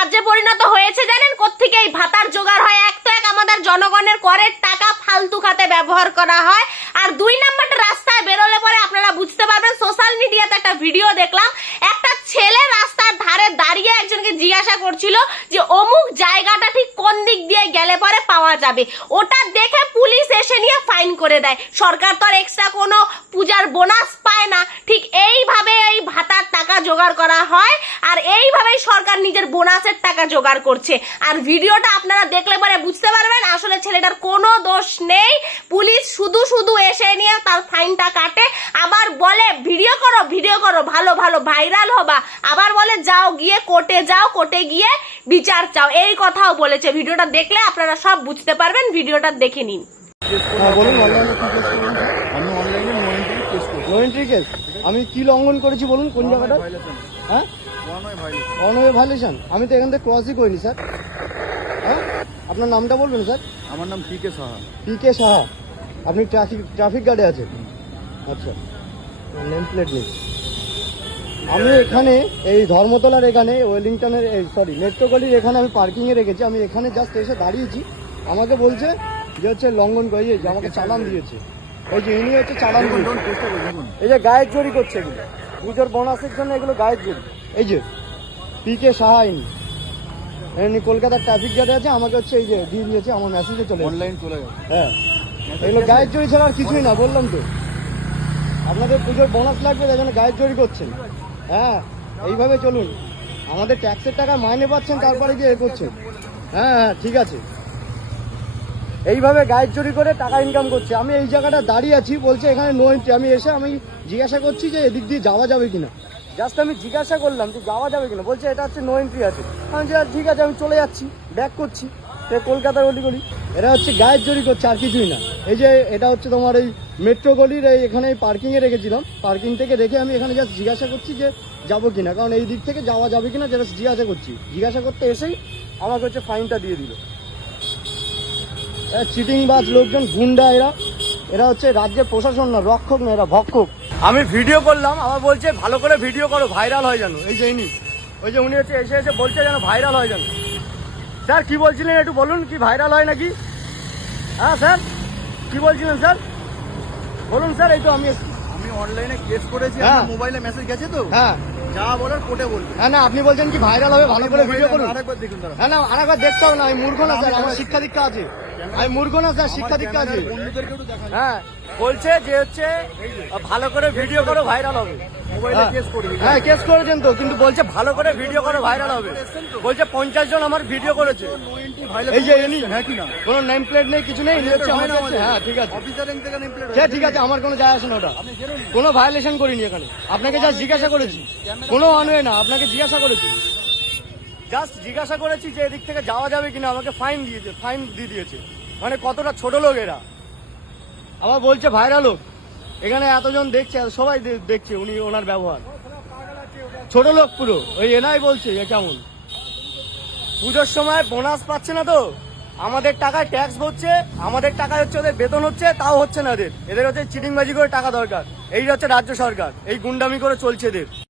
রাজ্যে পরিণত হয়েছে জানেন? কোথেকে এই ভাতার জোগাড় হয়? এক তো এক আমাদের জনগণের করের টাকা ফালতু খাতে ব্যবহার করা হয়। আর দুই নাম্বারটা রাস্তায় বেরোলে পরে আপনারা বুঝতে পারবেন সোশ্যাল মিডিয়াতে একটা ভিডিও দেখলাম। একটা ছেলে রাস্তার ধারে দাঁড়িয়ে একজনকে জিজ্ঞাসা করছিল যে, অমুক জায়গাটা ঠিক কোন পাওয়া যাবে। ওটা দেখে পুলিশ এসে নিয়ে ফাইন করে দেয়। সরকার তো আর এক্সট্রা কোনো পূজার বোনাস পায় না। ঠিক এইভাবে এই ভাতার টাকা জোগাড় করা হয় আর এইভাবেই সরকার নিজের বোনাসের টাকা জোগাড় করছে। আর ভিডিওটা আপনারা দেখলে পরে বুঝতে পারবেন, আসলে ছেলেটার কোনো দোষ নেই। পুলিশ শুধু শুধু এসে নিয়ে তার ফাইনটা কাটে। ভিডিও করো ভিডিও করো ভালো ভালো ভাইরাল হবা। আবার বলে যাও গিয়ে কোর্টে যাও কোর্টে গিয়ে বিচার চাও। এই কথাও বলেছে। ভিডিওটা দেখলে আপনারা সব বুঝতে পারবেন ভিডিওটা দেখে নিন। হ্যাঁ আমি কি লঙ্ঘন করেছি বলুন কোন জায়গাটা? হ্যাঁ? ভাইলেশন আমি তো এখান থেকে ক্রসই করিনি স্যার হ্যাঁ? আপনার নামটা বলবেন স্যার আমার নাম P K Saha P K Saha আপনি ট্রাফিক ট্রাফিক গার্ডে আছেন। আচ্ছা। নেম প্লেট নেই। আমি এখানে এই ধর্মতলার এখানে ওয়েলিংটনের সরি মেট্রোগলির এখানে আমি পার্কিংয়ে রেখেছি। আমি এখানে জাস্ট এসে দাঁড়িয়েছি। আমাকে বলছে যে হচ্ছে লঙ্ঘন করে যে আমাকে চালান দিয়েছে। ওই যে ইনি হচ্ছে চালান এই যে গায়ের জড়ি করছে এগুলো। পুজোর বোনাসের জন্য এগুলো গায়ের জড়ি এই যে পি কে সাহা ইনি। এমনি কলকাতার ট্রাফিক গার্ডে আছে আমাকে হচ্ছে এই যে দিয়ে দিয়েছে আমার মেসেজে চলে। অনলাইন চলে গেছে। হ্যাঁ। এগুলো গায়ের জড়ি ছাড়া আর কিছুই না বললাম তো। আপনাদের পুজোর বোনাস লাগবে, তাই জন্য গায়ের জড়ি করছেন। হ্যাঁ এইভাবে চলুন। আমাদের ট্যাক্সের টাকা মাইনে পাচ্ছেন, তারপরে গিয়ে এ করছেন। হ্যাঁ হ্যাঁ ঠিক আছে। এইভাবে গায়ের জড়ি করে টাকা ইনকাম করছে। আমি এই জায়গাটা দাঁড়িয়ে আছি, বলছে এখানে নো এন্ট্রি আমি এসে আমি জিজ্ঞাসা করছি যে এদিক দিয়ে যাওয়া যাবে কিনা। জাস্ট আমি জিজ্ঞাসা করলাম যে যাওয়া যাবে কিনা। বলছে এটা হচ্ছে নো এন্ট্রি আছে। আমি ঠিক আছে, আমি চলে যাচ্ছি। ব্যাক করছি। কলকাতার অলিগলি এরা হচ্ছে গায়ের জড়ি করছে, আর কিছুই না। এই যে এটা হচ্ছে তোমার এই মেট্রো গলির এই এখানে পার্কিংয়ে রেখেছিলাম। পার্কিং থেকে রেখে আমি এখানে জাস্ট জিজ্ঞাসা করছি যে যাব কিনা। কারণ এই দিক থেকে যাওয়া যাবে কিনা যেটা জিজ্ঞাসা করছি। জিজ্ঞাসা করতে এসেই আমাকে হচ্ছে ফাইনটা দিয়ে দিল। চিটিং বাজ লোকজন, গুন্ডা এরা। এরা হচ্ছে রাজ্যের প্রশাসন না, রক্ষক না, এরা ভক্ষক। আমি ভিডিও করলাম আবার বলছে, ভালো করে ভিডিও করো ভাইরাল হয় যেন। এই যে ওই যে উনি হচ্ছে এসে এসে বলছে যেন ভাইরাল হয় যেন। স্যার কি বলছিলেন একটু বলুন কি ভাইরাল হয় নাকি? হ্যাঁ স্যার কি বলছিলেন স্যার? বলুন স্যার এই তো আমি আমি অনলাইনে কেস করেছি হ্যাঁ। মোবাইলে মেসেজ গেছে তো? হ্যাঁ। যা বলার হ্যাঁ না আপনি বলছেন কি ভাইরাল হবে ভালো করে ভিডিও করুন। আরেকবার দেখুন হ্যাঁ না আরেকবার দেখতে হবে না আমি মূর্খ না স্যার আমার শিক্ষা দীক্ষা আছে। আমি মূর্খ না স্যার শিক্ষা দীক্ষা আছে। হ্যাঁ। বলছে যে হচ্ছে ভালো করে ভিডিও করো ভাইরাল হবে। হ্যাঁ। কেস করেছেন তো কিন্তু বলছে ভালো করে ভিডিও করো ভাইরাল হবে। বলছে পঞ্চাশ জন আমার ভিডিও করেছে। নো এন্ট্রি ভাইলেশন এই যে ইনি হ্যাঁ কি না? কোনো নেম প্লেট নেই কিছু নেই হচ্ছে আমার কাছে হ্যাঁ ঠিক আছে। অফিসার থেকে নেম প্লেট সে ঠিক আছে আমার কোনো যায় আসে না ওটা। কোনো ভায়োলেশন করিনি এখানে। আপনাকে যা জিজ্ঞাসা করেছি। কোনো অনওয়ে না আপনাকে জিজ্ঞাসা করেছি। জাস্ট জিজ্ঞাসা করেছি যে এদিক থেকে যাওয়া যাবে কিনা আমাকে ফাইন দিয়েছে ফাইন দিয়ে দিয়েছে। মানে কতটা ছোট লোক এরা। আবার বলছে ভাইরাল হোক। এখানে এতজন দেখছে, সবাই দেখছে উনি ওনার ব্যবহার। ছোট লোক পুরো, ওই এনাই বলছে, এ কেমন। পুজোর সময় বোনাস পাচ্ছে না তো। আমাদের টাকায় ট্যাক্স হচ্ছে, আমাদের টাকায় হচ্ছে ওদের বেতন হচ্ছে, তাও হচ্ছে না এদের এদের হচ্ছে চিটিংবাজি করে টাকা দরকার। এই হচ্ছে রাজ্য সরকার, এই গুন্ডামি করে চলছে এদের।